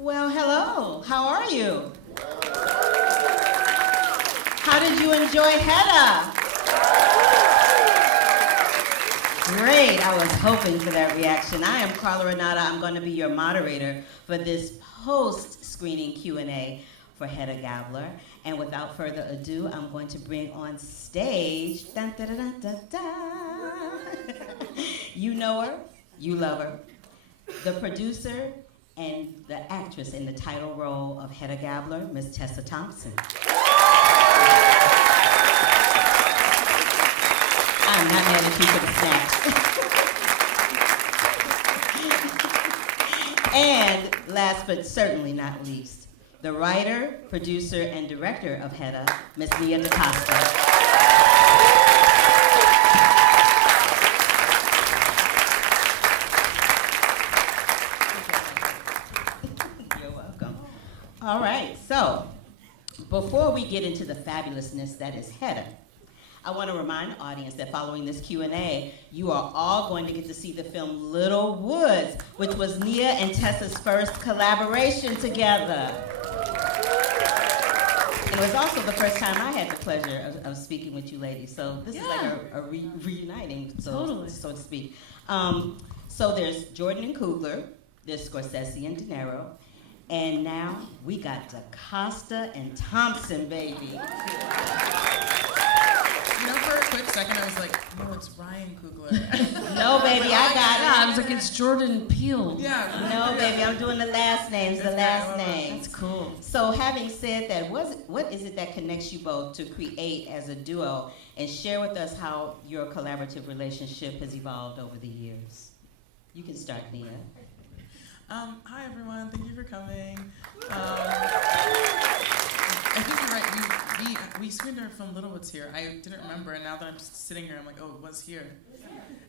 Well, hello. How are you? How did you enjoy HEDDA? Great. I was hoping for that reaction. I am Carla Renata. I'm going to be your moderator for this post-screening Q&A for HEDDA Gabler. And without further ado, I'm going to bring on stage, dun, dun, dun, dun, dun. You know her, you love her, the producer and the actress in the title role of HEDDA Gabler, Miss Tessa Thompson. I'm not mad at you for the snacks. And last but certainly not least, the writer, producer, and director of HEDDA, Miss Nia DaCosta. You're welcome. All right, so before we get into the fabulousness that is HEDDA, I want to remind the audience that following this Q&A, you are all going to get to see the film Little Woods, which was Nia and Tessa's first collaboration together. And it was also the first time I had the pleasure of speaking with you ladies. So this is like a reuniting, so to speak. So there's Jordan and Coogler, there's Scorsese and De Niro, and now we got DaCosta and Thompson, baby. You know, for a quick second, I was like, no, it's Ryan Coogler. No, baby, I got it. I was like, it's Jordan Peele. Yeah. No, baby, I'm doing the last names, the last names. That's cool. So having said that, what is it that connects you both to create as a duo? And share with us how your collaborative relationship has evolved over the years. You can start, Nia. Hi, everyone. Thank you for coming. I think you're right. We screened our film Little Woods here. I didn't remember, and now that I'm just sitting here, I'm like, oh, it was here.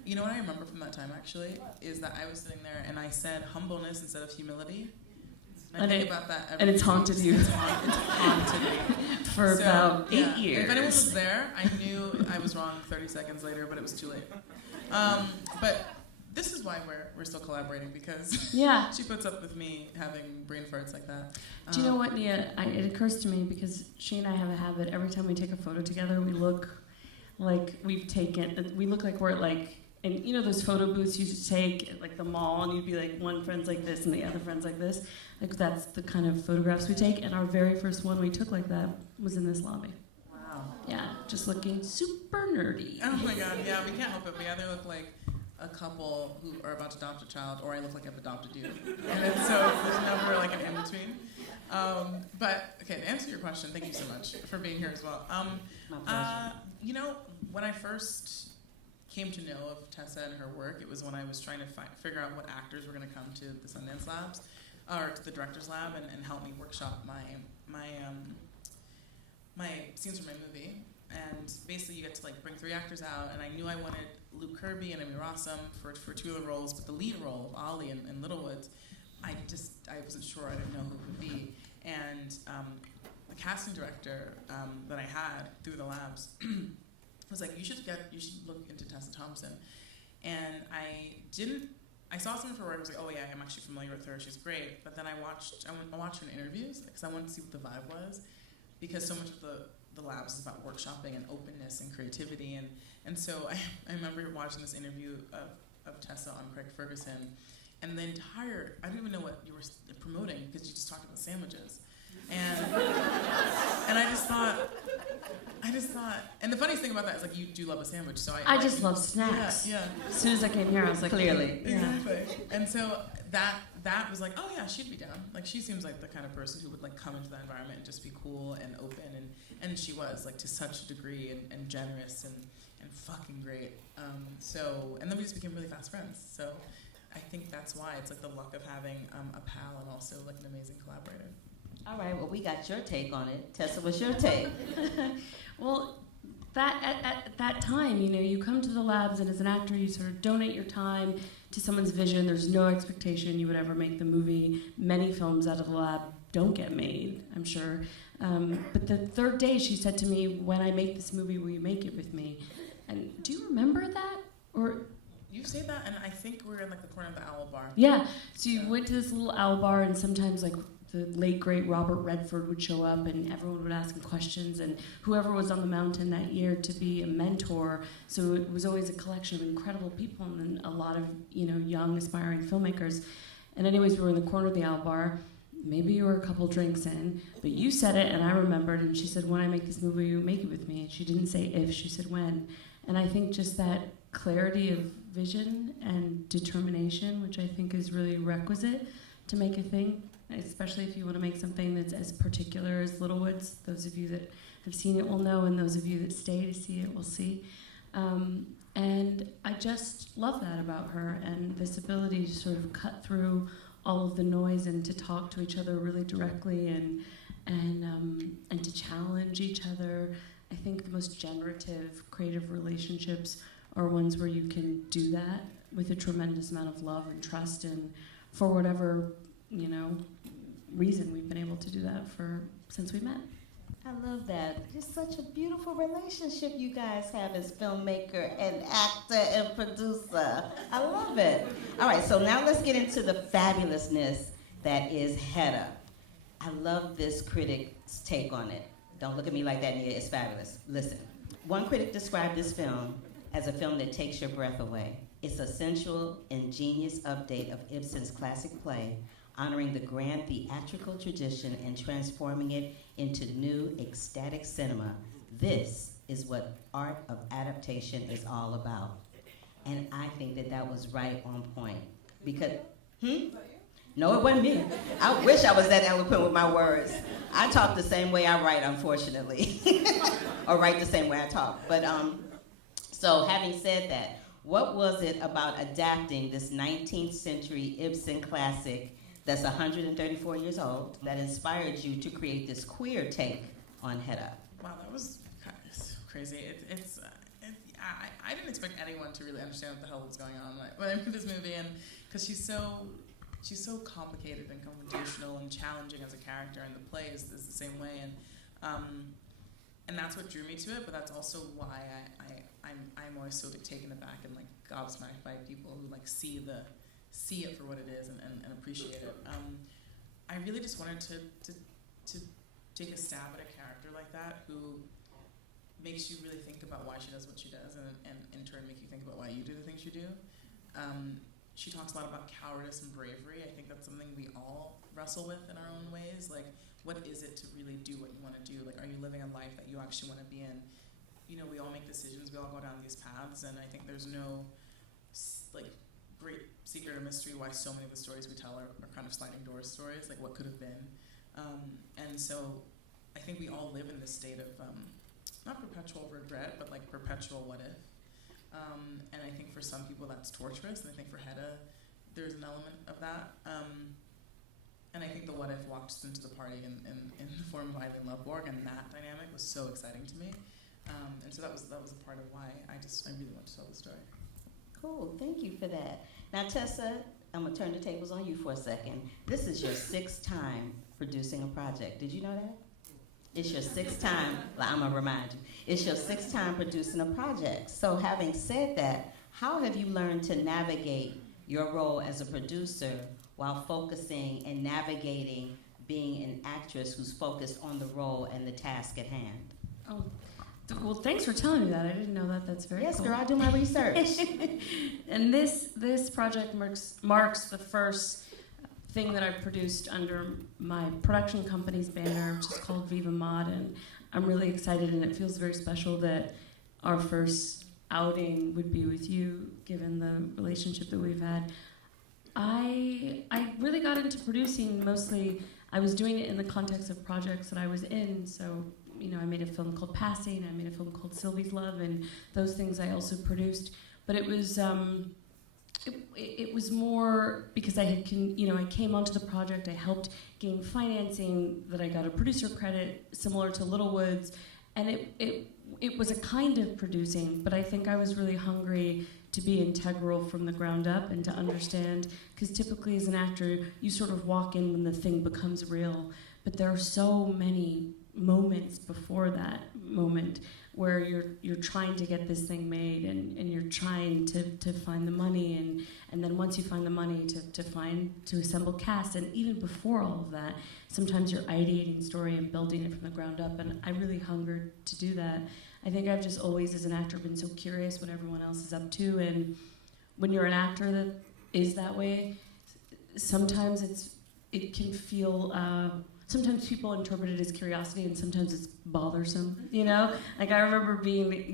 You know what I remember from that time, actually, is that I was sitting there and I said humbleness instead of humility. And I think about that every and it's haunted you. It's haunted me. For about 8 years. If anyone was there, I knew I was wrong 30 seconds later, but it was too late. But this is why we're still collaborating, because she puts up with me having brain farts like that. Do you know what, Nia? It occurs to me because she and I have a habit. Every time we take a photo together, we look like we look like we're at like, and you know those photo booths you used to take at like the mall, and you'd be like one friend's like this and the other friend's like this. Like that's the kind of photographs we take. And our very first one we took like that was in this lobby. Wow. Yeah, just looking super nerdy. Oh my God, yeah, we can't help it. We either look like a couple who are about to adopt a child, or I look like I've adopted you. And it's so there's never like an in-between. But, okay, to answer your question, thank you so much for being here as well. My pleasure. You know, when I first came to know of Tessa and her work, it was when I was trying to figure out what actors were going to come to the Sundance Labs, or to the Director's Lab, and help me workshop my scenes from my movie. And basically you get to like bring 3 actors out, and I knew I wanted Luke Kirby and Amy Rossum for 2 of the roles, but the lead role, Ollie in Little Woods, I wasn't sure, I didn't know who it would be. And the casting director that I had through the labs was like, you should look into Tessa Thompson. And I saw some of her work, I was like, oh yeah, I'm actually familiar with her, she's great. But then I watched her in interviews, because I wanted to see what the vibe was, because so much of the labs is about workshopping and openness and creativity, and so I remember watching this interview of Tessa on Craig Ferguson, and the entire, I didn't even know what you were promoting, because you just talked about sandwiches, and I just thought, and the funniest thing about that is like you do love a sandwich, so I just love snacks. Yeah. As soon as I came here, I was like, clearly. Exactly. And so that was like, oh yeah, she'd be down. Like she seems like the kind of person who would like come into that environment and just be cool and open, and she was like to such a degree, and generous and fucking great. And then we just became really fast friends. So I think that's why it's like the luck of having a pal and also like an amazing collaborator. All right, well, we got your take on it. Tessa, what's your take? Well, at that time, you know, you come to the labs, and as an actor, you sort of donate your time to someone's vision. There's no expectation you would ever make the movie. Many films out of the lab don't get made, I'm sure. But the third day, she said to me, when I make this movie, will you make it with me? And do you remember that? Or you say that, and I think we're in like the corner of the Owl Bar. Yeah, so you went to this little owl bar, and sometimes like the late great Robert Redford would show up, and everyone would ask him questions, and whoever was on the mountain that year to be a mentor. So it was always a collection of incredible people, and then a lot of young aspiring filmmakers. And anyways, we were in the corner of the owl bar. Maybe you were a couple drinks in, but you said it, and I remembered. And she said, "When I make this movie, you make it with me." And she didn't say if; she said when. And I think just that clarity of vision and determination, which I think is really requisite to make a thing, especially if you want to make something that's as particular as Littlewoods. Those of you that have seen it will know, and those of you that stay to see it will see. And I just love that about her, and this ability to sort of cut through all of the noise and to talk to each other really directly and to challenge each other. I think the most generative, creative relationships are ones where you can do that with a tremendous amount of love and trust, and for whatever, reason we've been able to do that since we met. I love that. Just such a beautiful relationship you guys have as filmmaker and actor and producer. I love it. All right, so now let's get into the fabulousness that is HEDDA. I love this critic's take on it. Don't look at me like that, Nia. It's fabulous. Listen. One critic described this film as a film that takes your breath away. It's a sensual, ingenious update of Ibsen's classic play, honoring the grand theatrical tradition and transforming it into new, ecstatic cinema. This is what art of adaptation is all about. And I think that was right on point. Because, No, it wasn't me. I wish I was that eloquent with my words. I talk the same way I write, unfortunately. Or write the same way I talk. But, so having said that, what was it about adapting this 19th century Ibsen classic that's 134 years old that inspired you to create this queer take on HEDDA? Wow, that was crazy. I didn't expect anyone to really understand what the hell was going on when I made this movie, and because she's so complicated and confrontational and challenging as a character, and the play is the same way, and that's what drew me to it. But that's also why I'm always so taken aback and like gobsmacked by people who like see it for what it is and appreciate it. I really just wanted to take a stab at a character like that who makes you really think about why she does what she does, and in turn make you think about why you do the things you do. She talks a lot about cowardice and bravery. I think that's something we all wrestle with in our own ways. Like, what is it to really do what you want to do? Like, are you living a life that you actually want to be in? We all make decisions. We all go down these paths, and I think there's no great secret or mystery why so many of the stories we tell are kind of sliding doors stories, like what could have been. And so I think we all live in this state of not perpetual regret, but like perpetual what if. And I think for some people that's torturous, and I think for HEDDA there's an element of that. And I think the what if walked us into the party in the form of Eileen Loveborg, and that dynamic was so exciting to me. And so that was a part of why I really want to tell the story. Cool, thank you for that. Now, Tessa, I'm gonna turn the tables on you for a second. This is your 6th time producing a project. Did you know that? It's your 6th time, I'm gonna remind you, it's your 6th time producing a project. So having said that, how have you learned to navigate your role as a producer while focusing and navigating being an actress who's focused on the role and the task at hand? Oh. Well, thanks for telling me that. I didn't know that. That's very cool. Yes, girl, I do my research. And this project marks the first thing that I've produced under my production company's banner, which is called Viva Mod, and I'm really excited, and it feels very special that our first outing would be with you, given the relationship that we've had. I really got into producing mostly. I was doing it in the context of projects that I was in, so I made a film called Passing, I made a film called Sylvie's Love, and those things I also produced. But it was it was more because I came onto the project, I helped gain financing, that I got a producer credit similar to Littlewoods, and it was a kind of producing, but I think I was really hungry to be integral from the ground up and to understand, because typically as an actor, you sort of walk in when the thing becomes real, but there are so many moments before that moment where you're trying to get this thing made, and you're trying to find the money, and then once you find the money to assemble cast, and even before all of that, sometimes you're ideating story and building it from the ground up, and I really hungered to do that. I think I've just always, as an actor, been so curious what everyone else is up to, and when you're an actor that is that way, sometimes it can feel, sometimes people interpret it as curiosity, and sometimes it's bothersome, you know? Like, I remember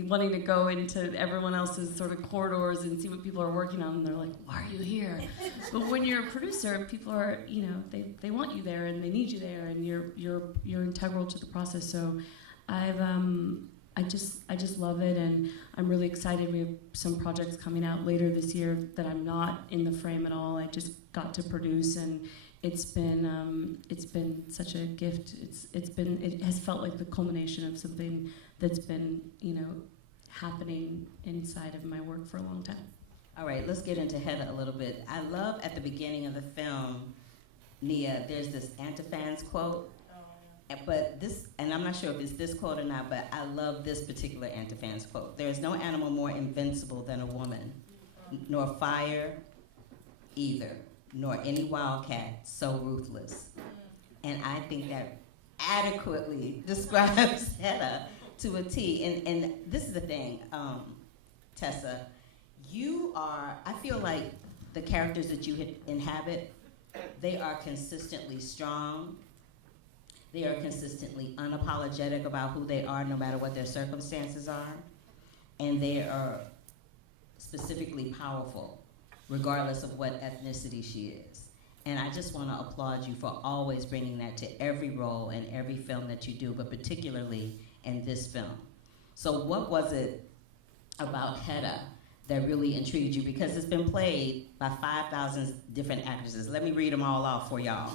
wanting to go into everyone else's sort of corridors and see what people are working on, and they're like, why are you here? But when you're a producer, people are, you know, they want you there, and they need you there, and you're integral to the process. So I just love it, and I'm really excited. We have some projects coming out later this year that I'm not in the frame at all. I just got to produce, and it's been such a gift. It has felt like the culmination of something that's been, you know, happening inside of my work for a long time. All right, let's get into HEDDA a little bit. I love at the beginning of the film, Nia, there's this Antifans quote. But this, and I'm not sure if it's this quote or not, but I love this particular Antifans quote. There is no animal more invincible than a woman, nor fire either, nor any wildcat so ruthless. And I think that adequately describes HEDDA to a T. And this is the thing, Tessa, I feel like the characters that you inhabit, they are consistently strong. They are consistently unapologetic about who they are, no matter what their circumstances are. And they are specifically powerful, regardless of what ethnicity she is. And I just want to applaud you for always bringing that to every role and every film that you do, but particularly in this film. So what was it about HEDDA that really intrigued you? Because it's been played by 5,000 different actresses. Let me read them all off for y'all.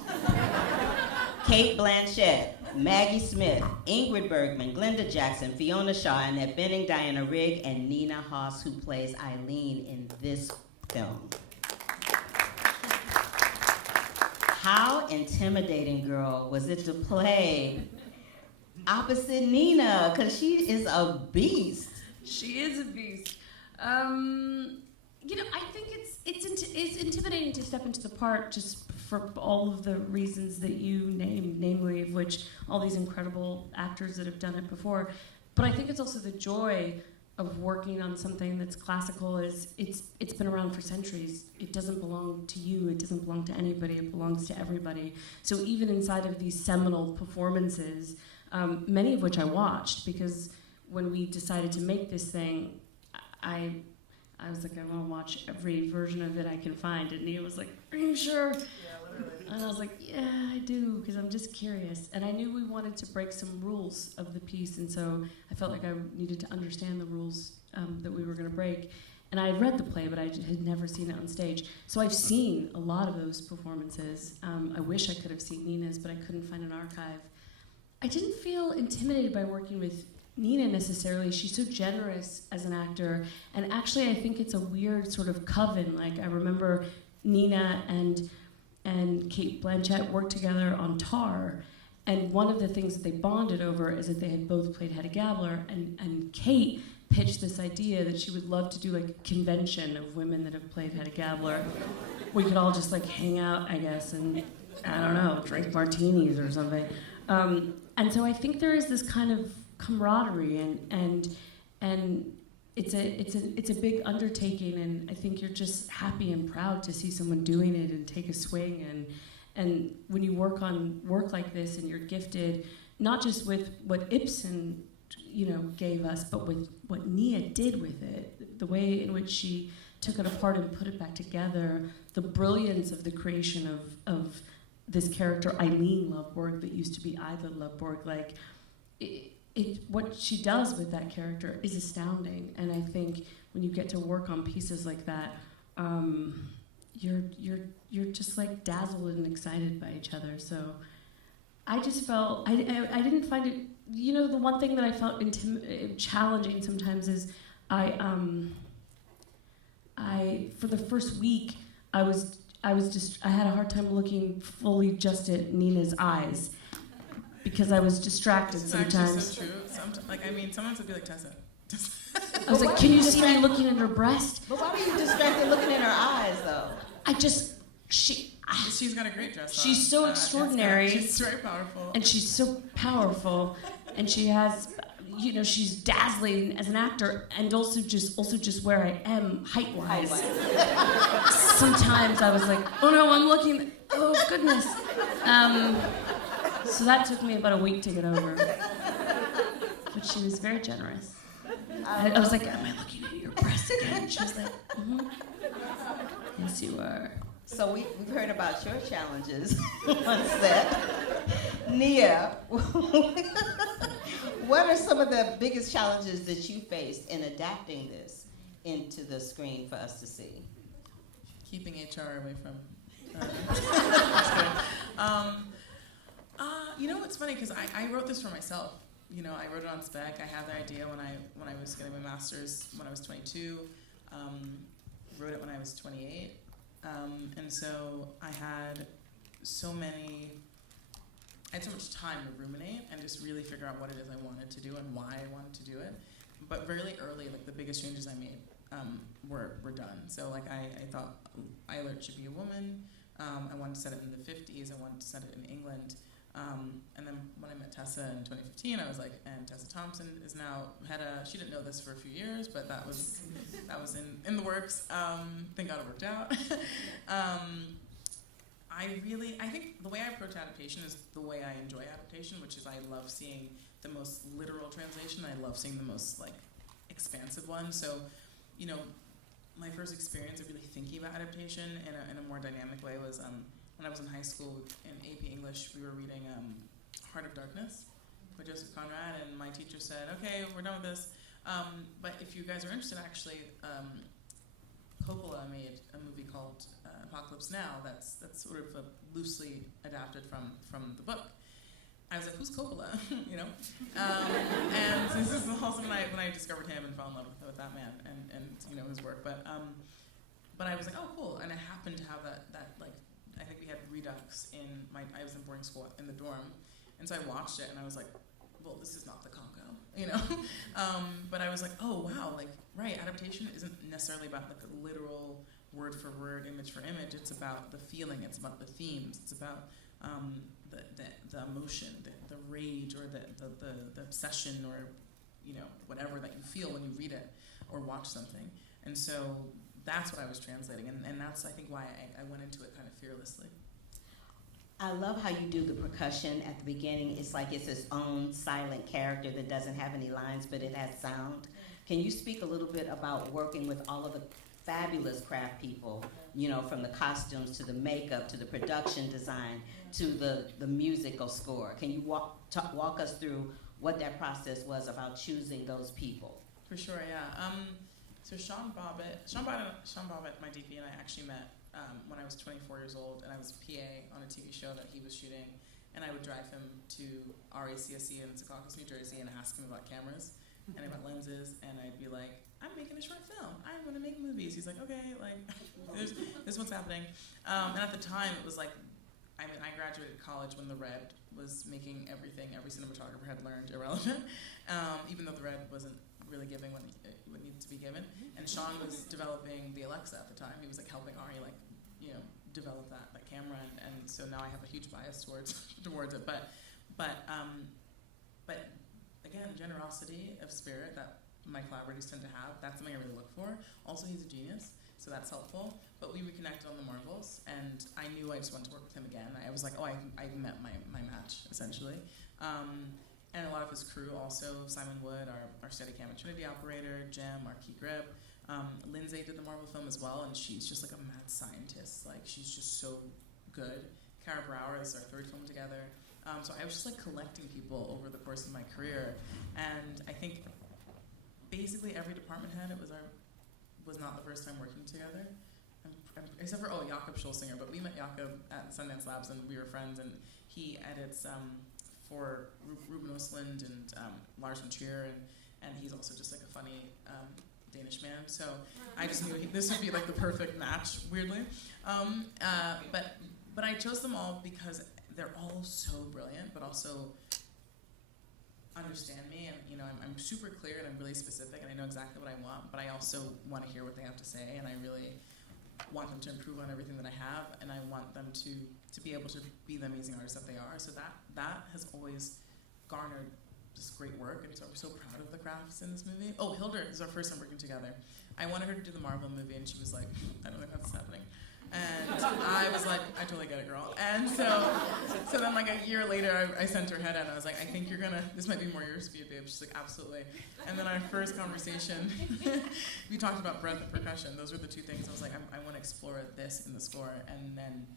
Kate Blanchett, Maggie Smith, Ingrid Bergman, Glenda Jackson, Fiona Shaw, Annette Bening, Diana Rigg, and Nina Hoss, who plays Eileen in this film. How intimidating, girl, was it to play opposite Nina? Because she is a beast. She is a beast. You know, I think it's intimidating to step into the part just for all of the reasons that you named, namely of which all these incredible actors that have done it before. But I think it's also the joy of working on something that's classical. It's been around for centuries. It doesn't belong to you. It doesn't belong to anybody. It belongs to everybody. So even inside of these seminal performances, many of which I watched, because when we decided to make this thing, I was like, I want to watch every version of it I can find. And Nia was like, are you sure? Yeah, literally. And I was like, yeah, I do, because I'm just curious. And I knew we wanted to break some rules of the piece, and so I felt like I needed to understand the rules that we were going to break. And I had read the play, but I had never seen it on stage. So I've seen a lot of those performances. I wish I could have seen Nina's, but I couldn't find an archive. I didn't feel intimidated by working with Nina necessarily. She's so generous as an actor, and actually I think it's a weird sort of coven. Like, I remember Nina and Kate Blanchett worked together on Tar, and one of the things that they bonded over is that they had both played Hedda Gabler, and Kate pitched this idea that she would love to do like a convention of women that have played Hedda Gabler. We could all just like hang out, I guess, and I don't know, drink martinis or something. And so I think there is this kind of camaraderie, and it's a big undertaking, and I think you're just happy and proud to see someone doing it and take a swing, and when you work on work like this and you're gifted not just with what Ibsen, you know, gave us, but with what Nia did with it, the way in which she took it apart and put it back together, the brilliance of the creation of this character Eileen Lovborg that used to be Ida Lovborg, like what she does with that character is astounding. And I think when you get to work on pieces like that, you're just like dazzled and excited by each other. So I just felt I didn't find it. You know, the one thing that I felt challenging sometimes is I for the first week I had a hard time looking fully just at Nina's eyes, because I was distracted This is actually sometimes. so true. Sometimes it'd be like, Tessa. I was like, can you see me looking at her breast? But why were you distracted looking in her eyes, though? She's got a great dress on. She's so extraordinary. She's very powerful. And she's so powerful, and she has, she's dazzling as an actor, and also just where I am height-wise. Sometimes I was like, oh no, I'm looking, oh goodness. So that took me about a week to get over. But she was very generous. I was like, am I looking at your breasts again? She was like, yes you are. So we've heard about your challenges on set. Nia, what are some of the biggest challenges that you faced in adapting this into the screen for us to see? Keeping HR away from. It's funny because I wrote this for myself. I wrote it on spec. I had the idea when I was getting my master's when I was 22. Wrote it when I was 28. And so I had so much time to ruminate and just really figure out what it is I wanted to do and why I wanted to do it. But really early, like the biggest changes I made were done. So like I thought Eilert should be a woman. I wanted to set it in the 50s. I wanted to set it in England. And then when I met Tessa in 2015, I was like, and Tessa Thompson is now HEDDA. She didn't know this for a few years, but that was in the works. Thank God it worked out. I think the way I approach adaptation is the way I enjoy adaptation, which is I love seeing the most literal translation. I love seeing the most expansive one. So, my first experience of really thinking about adaptation in a more dynamic way was when I was in high school in AP English. We were reading Heart of Darkness by Joseph Conrad, and my teacher said, "Okay, we're done with this. But if you guys are interested, actually, Coppola made a movie called Apocalypse Now. That's sort of loosely adapted from the book." I was like, "Who's Coppola?" And this is also when I discovered him and fell in love with that man and his work. But I was like, "Oh, cool!" And I happened to have that I think we had Redux I was in boarding school in the dorm, and so I watched it and I was like, "Well, this is not the Congo," But I was like, "Oh wow, right, adaptation isn't necessarily about a literal word for word, image for image. It's about the feeling. It's about the themes. It's about the emotion, the rage, or the obsession, or whatever that you feel when you read it or watch something." And so that's what I was translating, and that's I think why I went into it kind of fearlessly. I love how you do the percussion at the beginning. It's like it's its own silent character that doesn't have any lines, but it has sound. Can you speak a little bit about working with all of the fabulous craft people, from the costumes to the makeup to the production design to the musical score? Can you walk us through what that process was about choosing those people? For sure, yeah. So Sean Bobbitt, my DP, and I actually met when I was 24 years old, and I was PA on a TV show that he was shooting, and I would drive him to RACSC in Secaucus, New Jersey, and ask him about cameras and about lenses, and I'd be like, "I'm making a short film. I'm going to make movies." He's like, "Okay, this is what's happening." And at the time, it was I graduated college when the Red was making everything every cinematographer had learned irrelevant, even though the Red wasn't really giving what needed to be given. And Sean was developing the Alexa at the time. He was helping Ari develop that camera, and so now I have a huge bias towards it. But again, generosity of spirit that my collaborators tend to have. That's something I really look for. Also, he's a genius, so that's helpful. But we reconnected on the Marvels, and I knew I just wanted to work with him again. I was like, "Oh, I met my match essentially." And a lot of his crew also, Simon Wood, our Steadicam and Trinity operator, Jem, our key grip. Lindsay did the Marvel film as well, and she's just a mad scientist. She's just so good. Cara Brower, this is our third film together. So I was just collecting people over the course of my career, and I think basically every department head was not the first time working together, except for Jakob Schulsinger. But we met Jakob at Sundance Labs, and we were friends, and he edits for Ruben Östlund and Lars von Trier, and he's also just a funny Danish man. So I just knew this would be the perfect match, weirdly. But I chose them all because they're all so brilliant, but also understand me, and I'm super clear and I'm really specific and I know exactly what I want, but I also want to hear what they have to say, and I really want them to improve on everything that I have, and I want them to be able to be the amazing artists that they are. So that has always garnered just great work, and so I'm so proud of the crafts in this movie. Oh, Hilda is our first time working together. I wanted her to do the Marvel movie, and she was like, I don't think that's happening. And I was like, I totally get it, girl. And so then like a year later, I sent her HEDDA, and I was like, I think this might be more yours to be a babe. She's like, absolutely. And then our first conversation, we talked about breath and percussion. Those were the two things. I was like, I want to explore this in the score. And then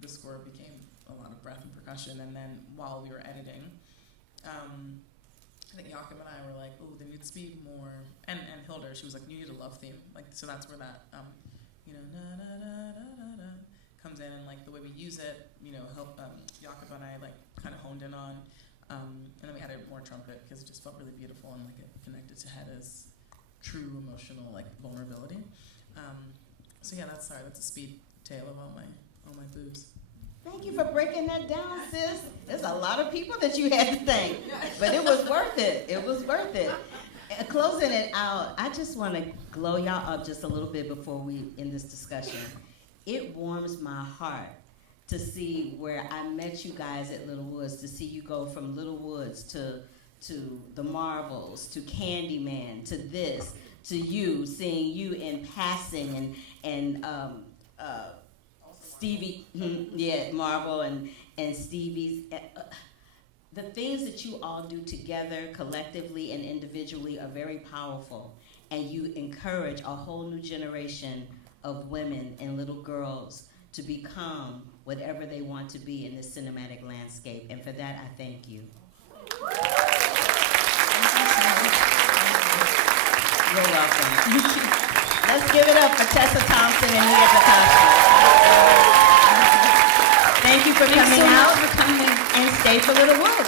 the score became a lot of breath and percussion. And then while we were editing, I think Jakob and I were like, oh, there needs to be more. And Hilda, she was like, you need a love theme. Like, so that's where that, na na na na na na comes in, and like the way we use it, help Jakob and I like kind of honed in on, and then we added more trumpet because it just felt really beautiful and like it connected to Hedda's true emotional like vulnerability. So yeah, that's a speed tale of all my boobs. Thank you for breaking that down, sis. There's a lot of people that you had to thank, but it was worth it. It was worth it. Closing it out, I just want to glow y'all up just a little bit before we end this discussion. It warms my heart to see where I met you guys at Little Woods, to see you go from Little Woods to the Marvels, to Candyman, to this, to you, seeing you in passing, and Stevie, Marvel, and Stevie's. The things that you all do together, collectively and individually, are very powerful, and you encourage a whole new generation of women and little girls to become whatever they want to be in this cinematic landscape, and for that, I thank you. You're welcome. Let's give it up for Tessa Thompson and Nia DaCosta. Thank you for coming out, and stay for Little Woods.